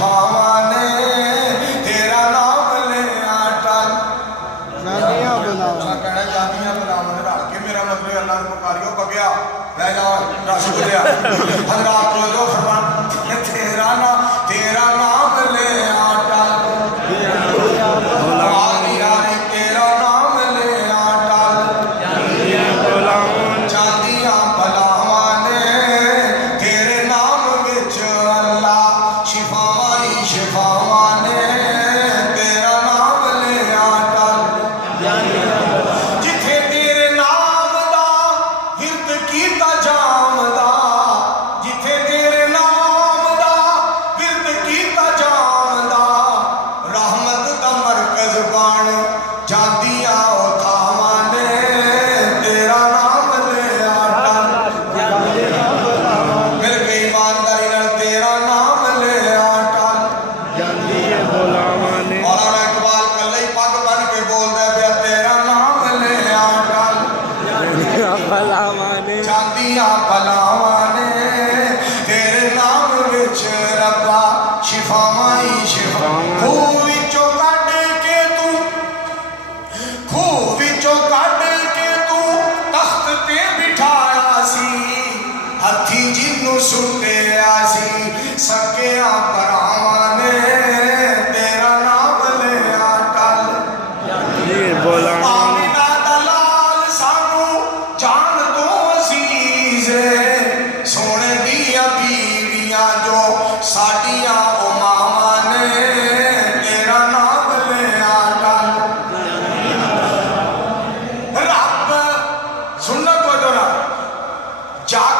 शिफावां ने तेरा नाम लिया टल जानिया बुलावा कहना जानिया बुलावा ने रल के मेरा मतलब अल्लाह ने पुकारियो बगया रह जा रश बुझिया हजरात को जो फरमान तेरा नाम लिया टल तेरा नाम लिया टल जानिया बुलावा ने तेरे नाम विच अल्लाह शिफावां ही शिफावां ने तेरा नाम लिया टल जिथे तेरे नाम दा विरद कीता जामदा जिथे तेरे नाम दा विरद कीता जामदा रहमत दा मरकज बन जांदियां ओ थावां ने तेरा नाम लिया टल मेरे के ईमानदारी नाल तेरा नाम लिया टल मौलाना इकबाल कल्ले ही पग बन के बोलदा पिया तेरा नाम लिया टल जांदियां भलावां ने तेरे नाम विच रब्बा शिफावां ही शिफावां खूह विचों कढ के तू तख्त ते बिठाया सी हथी जिन्नू सुटिया सी सकिया भरावां ने तेरा नाम लिया टल आमिना दा लाल सानू जान तो अजीज सोने दिया बीवियां जो साडियां ओ मावां ने तेरा नाम लिया टल रब सुन्नत वजह जाग